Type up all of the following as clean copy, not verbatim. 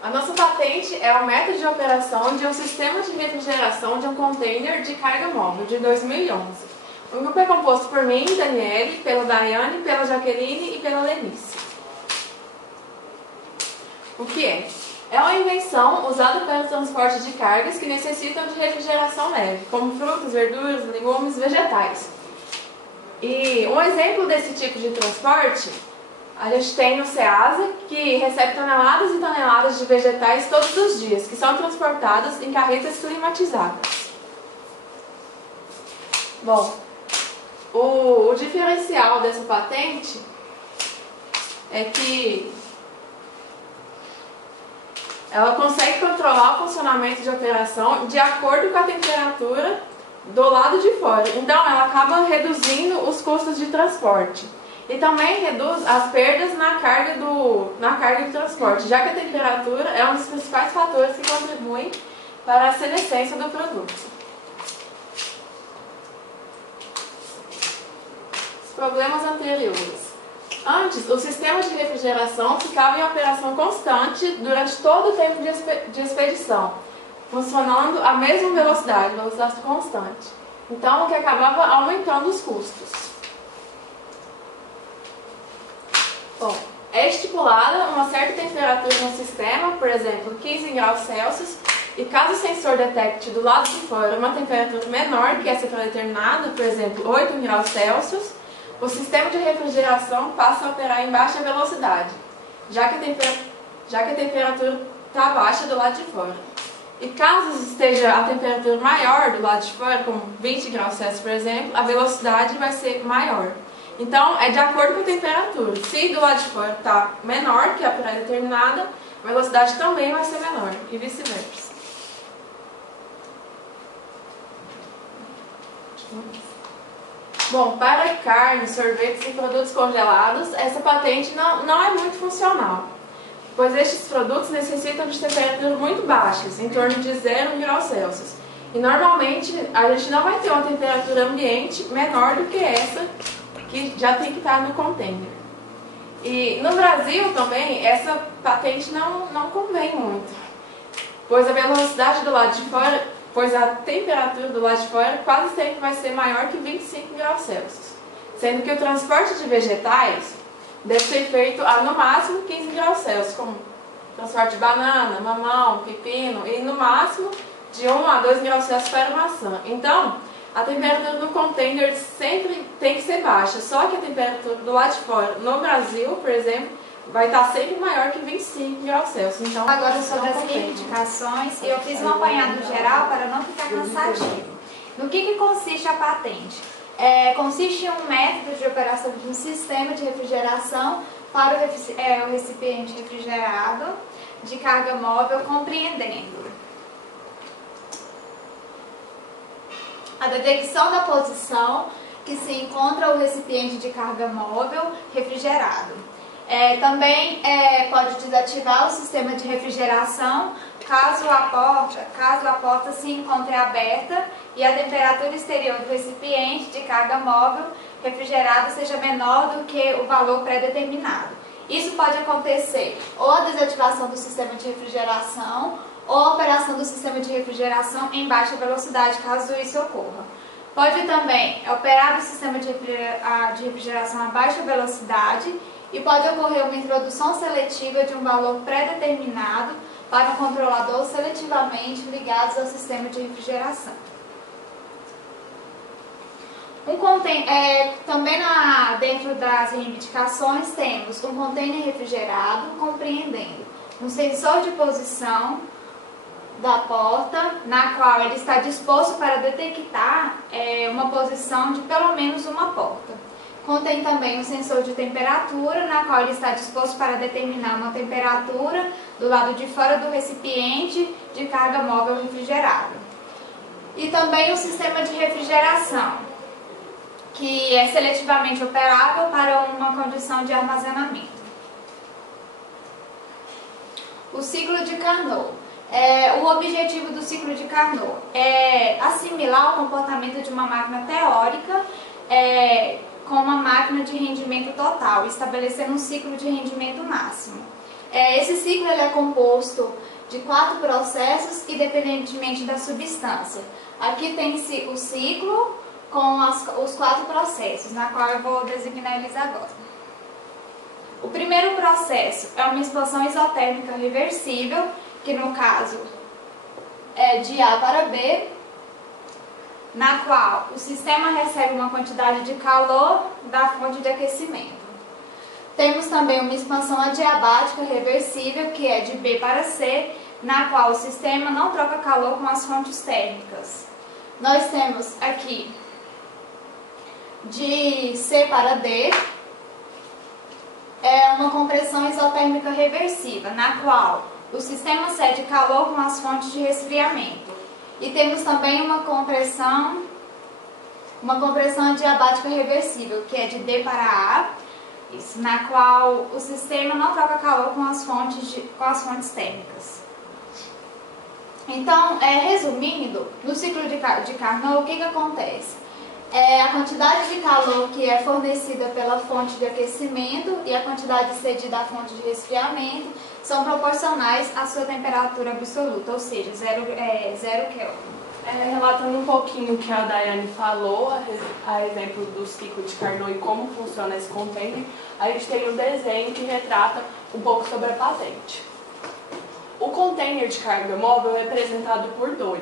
A nossa patente é o método de operação de um sistema de refrigeração de um container de carga móvel de 2011. O grupo é composto por mim, Daniele, pela Daiane, pela Jaqueline e pela Lenice. O que é? É uma invenção usada para o transporte de cargas que necessitam de refrigeração leve, como frutas, verduras, legumes e vegetais. E um exemplo desse tipo de transporte, a gente tem no Ceasa, que recebe toneladas e toneladas de vegetais todos os dias, que são transportados em carretas climatizadas. Bom, o diferencial dessa patente é que ela consegue controlar o funcionamento de operação de acordo com a temperatura do lado de fora. Então, ela acaba reduzindo os custos de transporte. E também reduz as perdas na carga de transporte, já que a temperatura é um dos principais fatores que contribuem para a senescência do produto. Os problemas anteriores. Antes, o sistema de refrigeração ficava em operação constante durante todo o tempo de expedição, funcionando à mesma velocidade constante. Então, o que acabava aumentando os custos. Bom, é estipulada uma certa temperatura no sistema, por exemplo, 15 graus Celsius, e caso o sensor detecte do lado de fora uma temperatura menor que essa pré-determinada, por exemplo, 8 graus Celsius, o sistema de refrigeração passa a operar em baixa velocidade, já que a temperatura está baixa do lado de fora. E caso esteja a temperatura maior do lado de fora, como 20 graus Celsius, por exemplo, a velocidade vai ser maior. Então, é de acordo com a temperatura. Se do lado de fora está menor que a pré-determinada, a velocidade também vai ser menor, e vice-versa. Bom, para carne, sorvetes e produtos congelados, essa patente não é muito funcional, pois estes produtos necessitam de temperaturas muito baixas, em torno de 0 graus Celsius. E normalmente a gente não vai ter uma temperatura ambiente menor do que essa, que já tem que estar no container. E no Brasil também, essa patente não convém muito, pois a velocidade do lado de fora, pois a temperatura do lado de fora quase sempre vai ser maior que 25 graus Celsius, sendo que o transporte de vegetais deve ser feito a no máximo 15 graus Celsius, como transporte de banana, mamão, pepino, e no máximo de 1 a 2 graus Celsius para maçã. Então, a temperatura do container sempre tem que ser baixa, só que a temperatura do lado de fora, no Brasil, por exemplo, vai estar sempre maior que 25 graus Celsius. Então, agora sobre as reivindicações, eu fiz um apanhado geral para não ficar cansativo. No que consiste a patente? Consiste em um método de operação de um sistema de refrigeração para o recipiente refrigerado de carga móvel, compreendendo a detecção da posição que se encontra o recipiente de carga móvel refrigerado. Também pode desativar o sistema de refrigeração caso a porta se encontre aberta e a temperatura exterior do recipiente de carga móvel refrigerado seja menor do que o valor pré-determinado. Isso pode acontecer ou a desativação do sistema de refrigeração ou a operação do sistema de refrigeração em baixa velocidade, caso isso ocorra. Pode também operar o sistema de refrigeração a baixa velocidade e pode ocorrer uma introdução seletiva de um valor pré-determinado para um controlador seletivamente ligados ao sistema de refrigeração. Também dentro das reivindicações temos um container refrigerado compreendendo um sensor de posição da porta, na qual ele está disposto para detectar uma posição de pelo menos uma porta. Contém também um sensor de temperatura, na qual ele está disposto para determinar uma temperatura do lado de fora do recipiente de carga móvel refrigerado. E também o sistema de refrigeração, que é seletivamente operável para uma condição de armazenamento. O ciclo de Carnot. O objetivo do ciclo de Carnot é assimilar o comportamento de uma máquina teórica com uma máquina de rendimento total, estabelecendo um ciclo de rendimento máximo. Esse ciclo ele é composto de 4 processos, independentemente da substância. Aqui tem-se o ciclo com os 4 processos, na qual eu vou designar eles agora. O primeiro processo é uma expansão isotérmica reversível, que no caso é de A para B, na qual o sistema recebe uma quantidade de calor da fonte de aquecimento. Temos também uma expansão adiabática reversível, que é de B para C, na qual o sistema não troca calor com as fontes térmicas. Nós temos aqui de C para D, é uma compressão isotérmica reversiva, na qual o sistema cede calor com as fontes de resfriamento. E temos também uma compressão adiabática reversível, que é de D para A, na qual o sistema não troca calor com as fontes térmicas. Então, resumindo, no ciclo de Carnot, o que acontece? A quantidade de calor que é fornecida pela fonte de aquecimento e a quantidade cedida à fonte de resfriamento são proporcionais à sua temperatura absoluta, ou seja, 0 Kelvin. Relatando um pouquinho o que a Daiane falou, a exemplo do ciclo de Carnot e como funciona esse container, a gente tem um desenho que retrata um pouco sobre a patente. O container de carga móvel é representado por 2.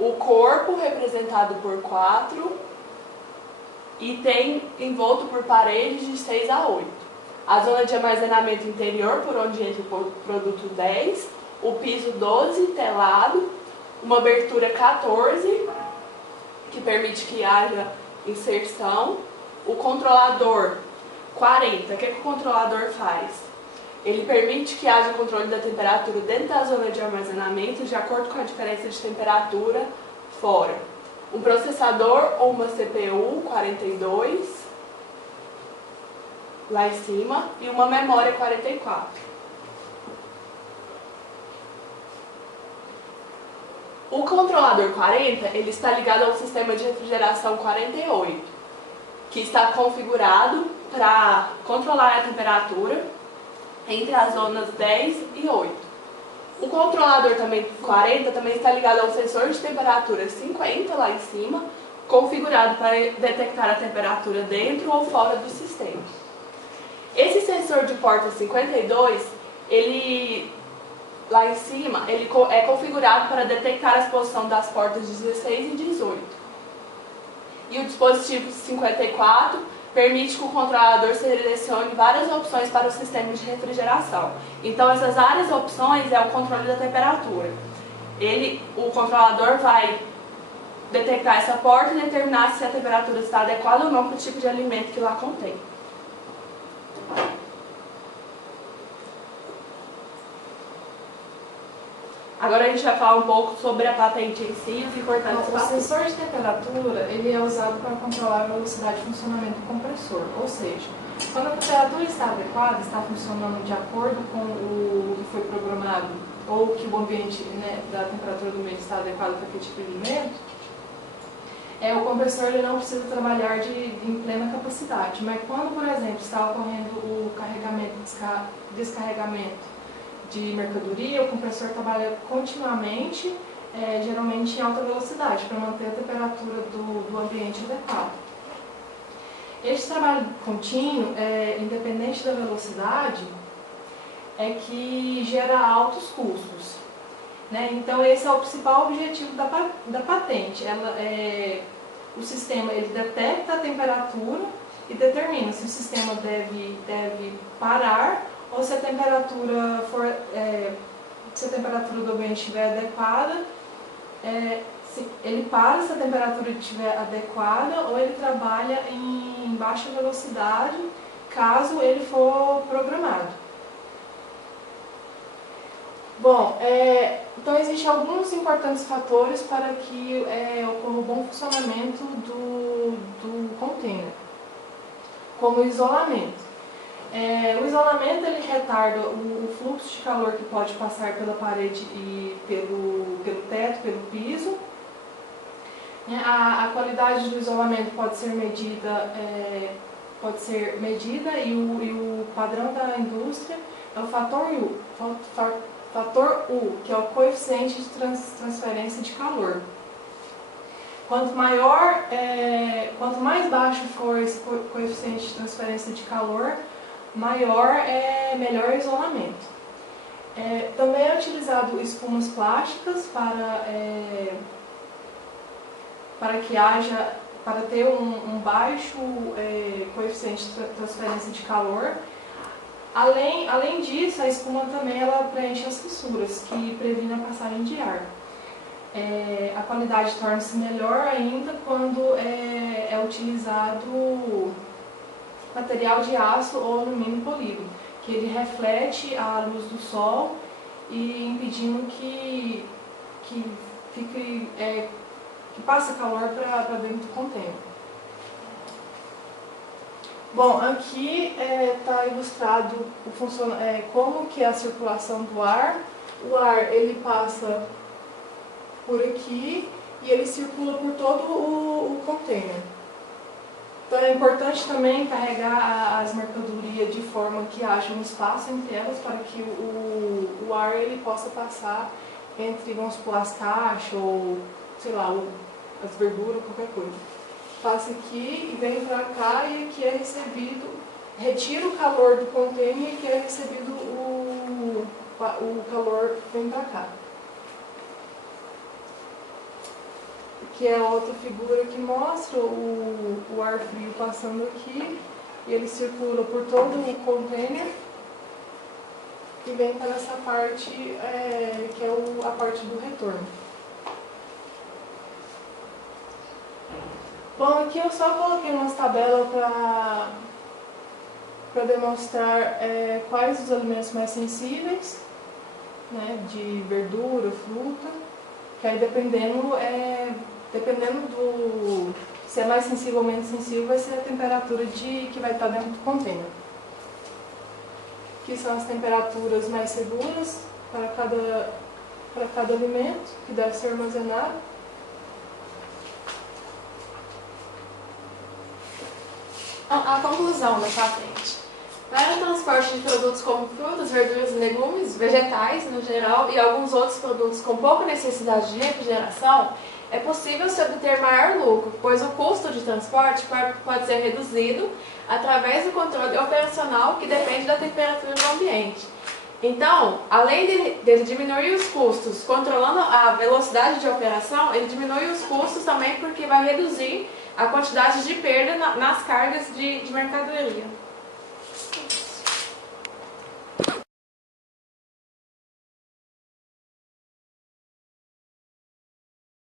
O corpo representado por 4 e tem envolto por paredes de 6 a 8. A zona de armazenamento interior, por onde entra o produto 10, o piso 12, telado, uma abertura 14, que permite que haja inserção, o controlador 40. O que o controlador faz? Ele permite que haja controle da temperatura dentro da zona de armazenamento, de acordo com a diferença de temperatura fora. Um processador ou uma CPU 42, lá em cima, e uma memória 44. O controlador 40, ele está ligado ao sistema de refrigeração 48, que está configurado para controlar a temperatura entre as zonas 10 e 8. O controlador 40 também está ligado ao sensor de temperatura 50 lá em cima, configurado para detectar a temperatura dentro ou fora do sistema. Esse sensor de porta 52, lá em cima, ele é configurado para detectar a exposição das portas 16 e 18. E o dispositivo 54 permite que o controlador selecione várias opções para o sistema de refrigeração. Então, essas várias opções é o controle da temperatura. O controlador vai detectar essa porta e determinar se a temperatura está adequada ou não para o tipo de alimento que lá contém. Agora a gente vai falar um pouco sobre a patente em si e os importantes O sensor de temperatura ele é usado para controlar a velocidade de funcionamento do compressor, ou seja, quando a temperatura está adequada, está funcionando de acordo com o que foi programado ou que o ambiente da temperatura do meio está adequado para aquele tipo de alimento, o compressor ele não precisa trabalhar em plena capacidade, mas quando, por exemplo, está ocorrendo o descarregamento de mercadoria, o compressor trabalha continuamente, geralmente em alta velocidade, para manter a temperatura do ambiente adequada. Esse trabalho contínuo, independente da velocidade, é que gera altos custos. Então, esse é o principal objetivo da patente. O sistema ele detecta a temperatura e determina se o sistema deve parar ou se a temperatura do ambiente estiver adequada, ele para se a temperatura estiver adequada ou ele trabalha em baixa velocidade, caso ele for programado. Bom, então existem alguns importantes fatores para que ocorra o bom funcionamento do container, como o isolamento. O isolamento ele retarda o fluxo de calor que pode passar pela parede e pelo teto, pelo piso. A qualidade do isolamento pode ser medida e o padrão da indústria é o fator U, que é o coeficiente de transferência de calor. Quanto mais baixo for esse coeficiente de transferência de calor, melhor o isolamento. Também é utilizado espumas plásticas para ter um baixo coeficiente de transferência de calor. Além disso, a espuma também ela preenche as fissuras, que previne a passagem de ar. A qualidade torna-se melhor ainda quando é utilizado material de aço ou alumínio polido, que ele reflete a luz do sol e impedindo que passe calor para dentro do container. Bom, aqui está ilustrado como que é a circulação do ar. O ar ele passa por aqui e ele circula por todo o container. Então é importante também carregar as mercadorias de forma que haja um espaço entre elas para que o ar ele possa passar entre, vamos supor, as caixas ou, sei lá, as verduras, qualquer coisa. Passa aqui e vem para cá e aqui é recebido, retira o calor do container e aqui é recebido o calor vem para cá. Que é outra figura que mostra o ar frio passando aqui e ele circula por todo o container e vem para essa parte que é a parte do retorno. Bom, aqui eu só coloquei umas tabelas para demonstrar quais os alimentos mais sensíveis, né, de verdura, fruta, que aí dependendo se é mais sensível ou menos sensível, vai ser a temperatura que vai estar dentro do container. Aqui são as temperaturas mais seguras para cada alimento que deve ser armazenado. A conclusão da patente. Para o transporte de produtos como frutas, verduras e legumes, vegetais no geral e alguns outros produtos com pouca necessidade de refrigeração, é possível se obter maior lucro, pois o custo de transporte pode ser reduzido através do controle operacional que depende da temperatura do ambiente. Então, além dele diminuir os custos controlando a velocidade de operação, ele diminui os custos também porque vai reduzir a quantidade de perda nas cargas de mercadoria.